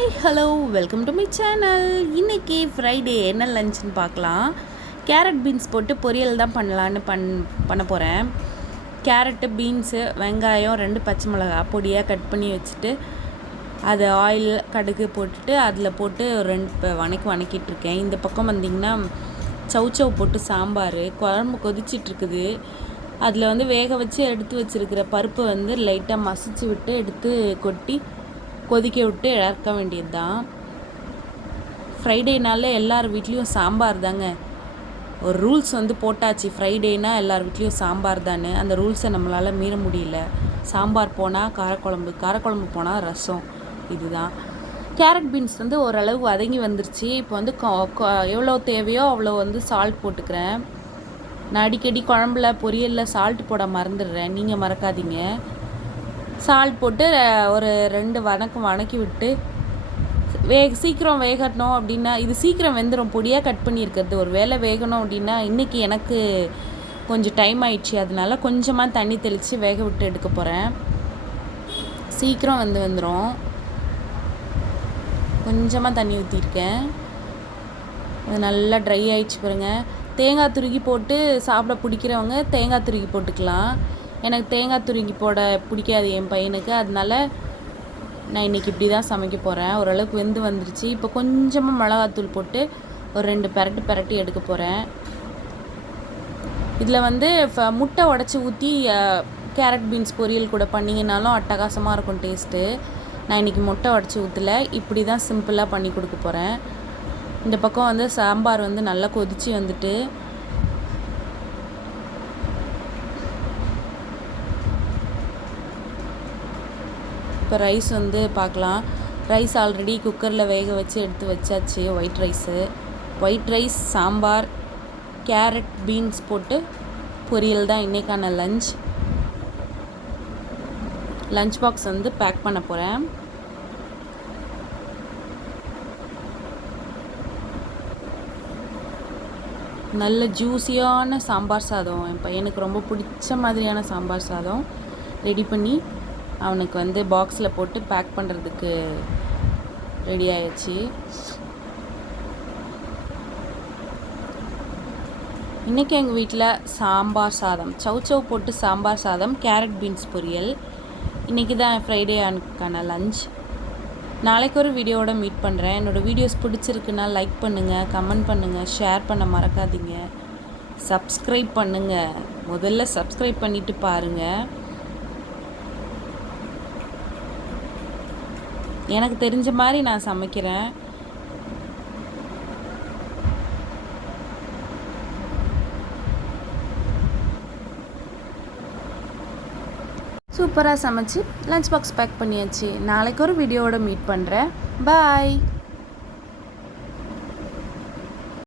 Hi hello welcome to my channel. இன்றைக்கி Friday என்ன லஞ்சுன்னு பார்க்கலாம். கேரட் பீன்ஸ் போட்டு பொரியல் தான் பண்ணலான்னு பண்ண போகிறேன். கேரட்டு, பீன்ஸு, வெங்காயம், 2 பச்சை மிளகா பொடியாக கட் பண்ணி வச்சுட்டு அதை ஆயில் கடுகு போட்டுட்டு அதில் போட்டு 2 வணக்கிட்டுருக்கேன். இந்த பக்கம் வந்திங்கன்னா சவுச்சவ் போட்டு சாம்பார் குழம்பு கொதிச்சிட்ருக்குது. அதில் வேக வச்சு எடுத்து வச்சுருக்கிற பருப்பை லைட்டாக மசிச்சு விட்டு எடுத்து கொட்டி கொதிக்க விட்டு இறக்க வேண்டியது தான். ஃப்ரைடேனால எல்லார் வீட்லேயும் சாம்பார் தாங்க. ஒரு ரூல்ஸ் போட்டாச்சு, ஃப்ரைடேனா எல்லார் வீட்லேயும் சாம்பார் தானே. அந்த ரூல்ஸை நம்மளால் மீற முடியல. சாம்பார் போனால் காரக்குழம்பு போனால் ரசம், இதுதான். கேரட் பீன்ஸ் ஓரளவு வதங்கி வந்துருச்சு. இப்போ எவ்வளோ தேவையோ அவ்வளோ சால்ட் போட்டுக்கிறேன். நான் அடிக்கடி குழம்புல பொரியலில் சால்ட் போட மறந்துடுறேன், நீங்கள் மறக்காதீங்க. சால்ட் போட்டு ஒரு 2 வணக்கி விட்டு சீக்கிரம் வேகணும் அப்படின்னா, இது சீக்கிரம் வெந்துடும். பொடியாக கட் பண்ணியிருக்கிறது ஒரு வேளை வேகணும் அப்படின்னா, இன்றைக்கி எனக்கு கொஞ்சம் டைம் ஆயிடுச்சு. அதனால கொஞ்சமாக தண்ணி தெளித்து வேக விட்டு எடுக்க போகிறேன். சீக்கிரம் வந்துடும். கொஞ்சமாக தண்ணி ஊற்றிருக்கேன். அது நல்லா ட்ரை ஆகிடுச்சு பாருங்கள். தேங்காய் துருகி போட்டு சாப்பிட பிடிக்கிறவங்க தேங்காய் துருகி போட்டுக்கலாம். எனக்கு தேங்காய் துருகி போட பிடிக்காது என் பையனுக்கு. அதனால நான் இன்றைக்கி இப்படி தான் சமைக்க போகிறேன். ஓரளவுக்கு வெந்து வந்துருச்சு. இப்போ கொஞ்சமாக மிளகாத்தூள் போட்டு ஒரு 2 பெரட்டி எடுக்க போகிறேன். இதில் முட்டை உடச்சி ஊற்றி கேரட் பீன்ஸ் பொரியல் கூட பண்ணிங்கனாலும் அட்டகாசமாக இருக்கும் டேஸ்ட்டு. நான் இன்றைக்கி முட்டை உடச்சி ஊற்றலை, இப்படி தான் சிம்பிளாக பண்ணி கொடுக்க போகிறேன். இந்த பக்கம் சாம்பார் நல்லா கொதித்து வந்துட்டு இப்போ ரைஸ் பார்க்கலாம். ரைஸ் ஆல்ரெடி குக்கரில் வேக வச்சு எடுத்து வச்சாச்சு. White rice, sambar, carrot, beans போட்டு பொரியல் தான் இன்றைக்கான லஞ்ச் பாக்ஸ் பேக் பண்ண போகிறேன். நல்ல ஜூஸியான சாம்பார் சாதம், என் பையனுக்கு ரொம்ப பிடிச்ச மாதிரியான சாம்பார் சாதம் ரெடி பண்ணி அவனுக்கு பாக்ஸில் போட்டு பேக் பண்ணுறதுக்கு ரெடி ஆயிடுச்சு. இன்றைக்கி எங்கள் வீட்டில் சாம்பார் சாதம், சவுச்சவ் போட்டு சாம்பார் சாதம், கேரட் பீன்ஸ் பொரியல். இன்றைக்கி தான் ஃப்ரைடேக்கான லஞ்ச். நாளைக்கு ஒரு வீடியோவோட மீட் பண்ணுறேன். என்னோடய வீடியோஸ் பிடிச்சிருக்குன்னா லைக் பண்ணுங்கள், கமெண்ட் பண்ணுங்கள், ஷேர் பண்ண மறக்காதீங்க. சப்ஸ்கிரைப் பண்ணுங்கள். முதல்ல சப்ஸ்கிரைப் பண்ணிவிட்டு பாருங்கள். எனக்கு தெரிஞ்ச மாதிரி நான் சமைக்கிறேன். சூப்பராக சமைச்சு லஞ்ச் பாக்ஸ் பேக் பண்ணியாச்சு. நாளைக்கு ஒரு வீடியோவோட மீட் பண்ணுறேன். பாய்.